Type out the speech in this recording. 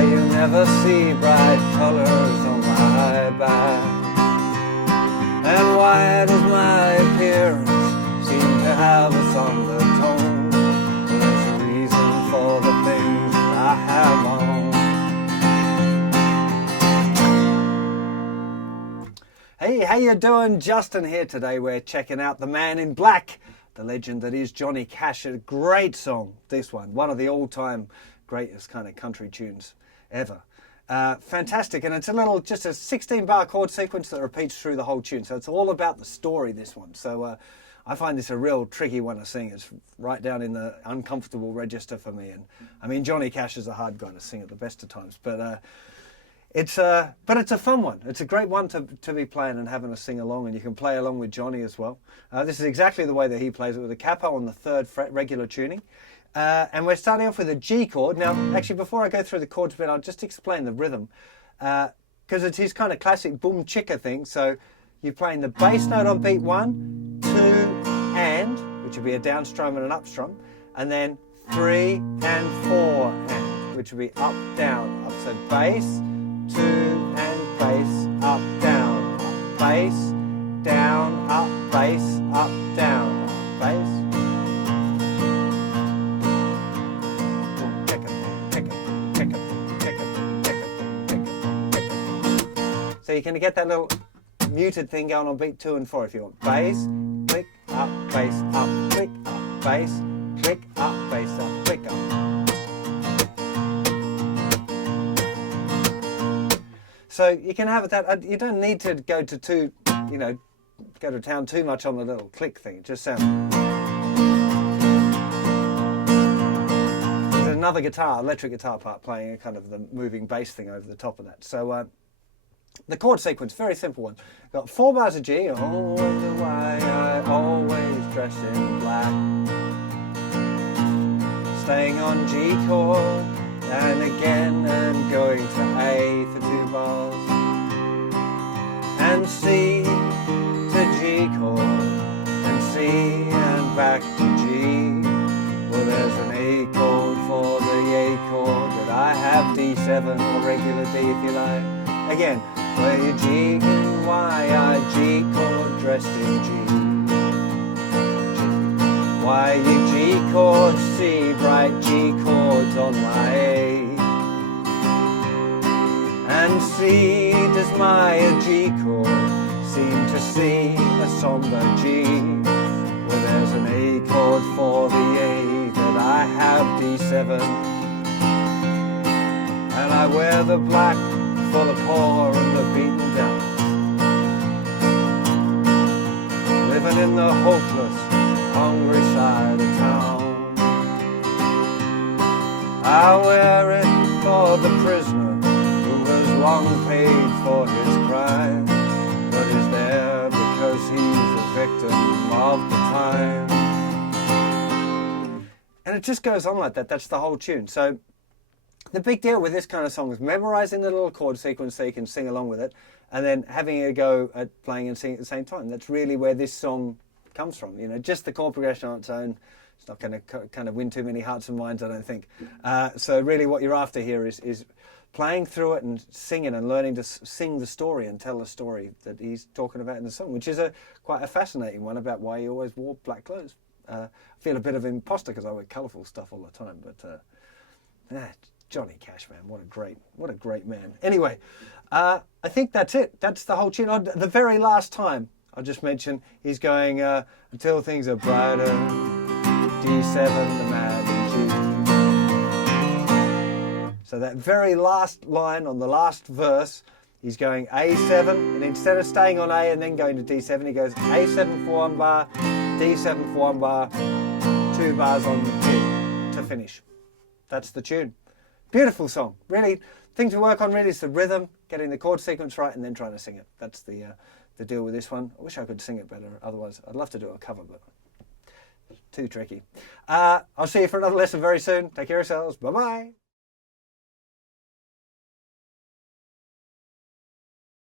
why you never see bright colors on my back, and why does my appearance seem to have a somber tone? Well, there's a reason for the things I have on. Hey, how you doing? Justin here. Today we're checking out The Man in Black, the legend that is Johnny Cash. A great song, this one of the all-time greatest kind of country tunes ever. Fantastic, and it's just a 16-bar chord sequence that repeats through the whole tune. So it's all about the story, this one. So I find this a real tricky one to sing. It's right down in the uncomfortable register for me. And I mean, Johnny Cash is a hard guy to sing at the best of times, but it's a fun one. It's a great one to be playing and having a sing along, and you can play along with Johnny as well. This is exactly the way that he plays it, with a capo on the 3rd fret, regular tuning. And we're starting off with a G chord. Now, actually, before I go through the chords bit, I'll just explain the rhythm, because it's his kind of classic boom chicka thing. So you're playing the bass note on beat 1, 2, and, which would be a down strum and an up strum, and then 3 and 4 and, which would be up, down, up. So bass, 2 and bass, up, down, up, bass, down, up, bass, up, down, up, bass. So you can get that little muted thing going on beat 2 and 4 if you want. Bass, click, up, bass, up, click, up, bass, click, up, bass, up, click, up. So you can have that. You don't need to go to go to town too much on the little click thing. It just sounds. There's another electric guitar part playing a kind of the moving bass thing over the top of that. So the chord sequence, very simple one. Got 4 bars of G. Oh, wonder why I always dress in black. Staying on G chord, and again, and going to A for 2 bars. And C to G chord, and C and back to G. Well, there's an A chord for the A chord that I have, D7 or regular D if you like. Again, where you G and Y, I G chord dressed in G. Why you G chord, C, bright G chords on my A. And C does my G chord seem to see a somber G. Well, there's an A chord for the A that I have, D7. And I wear the black for the poor and the beaten down, living in the hopeless, hungry side of town. I wear it for the prisoner who has long paid for his crime, but is there because he's a victim of the time. And it just goes on like that. That's the whole tune. So the big deal with this kind of song is memorizing the little chord sequence so you can sing along with it, and then having a go at playing and singing at the same time. That's really where this song comes from. Just the chord progression on its own, it's not going to kind of win too many hearts and minds, I don't think. So really what you're after here is playing through it and singing and learning to sing the story and tell the story that he's talking about in the song, which is quite a fascinating one about why he always wore black clothes. I feel a bit of an imposter because I wear colourful stuff all the time, but Johnny Cash, man, what a great man. Anyway, I think that's it. That's the whole tune. The very last time I'll just mention, he's going until things are brighter, D7, the mad in G. So that very last line on the last verse, he's going A7, and instead of staying on A and then going to D7, he goes A7 for 1 bar, D7 for 1 bar, 2 bars on G to finish. That's the tune. Beautiful song. Really, thing to work on really is the rhythm, getting the chord sequence right, and then trying to sing it. That's the deal with this one. I wish I could sing it better. Otherwise, I'd love to do a cover, but too tricky. I'll see you for another lesson very soon. Take care of yourselves. Bye-bye.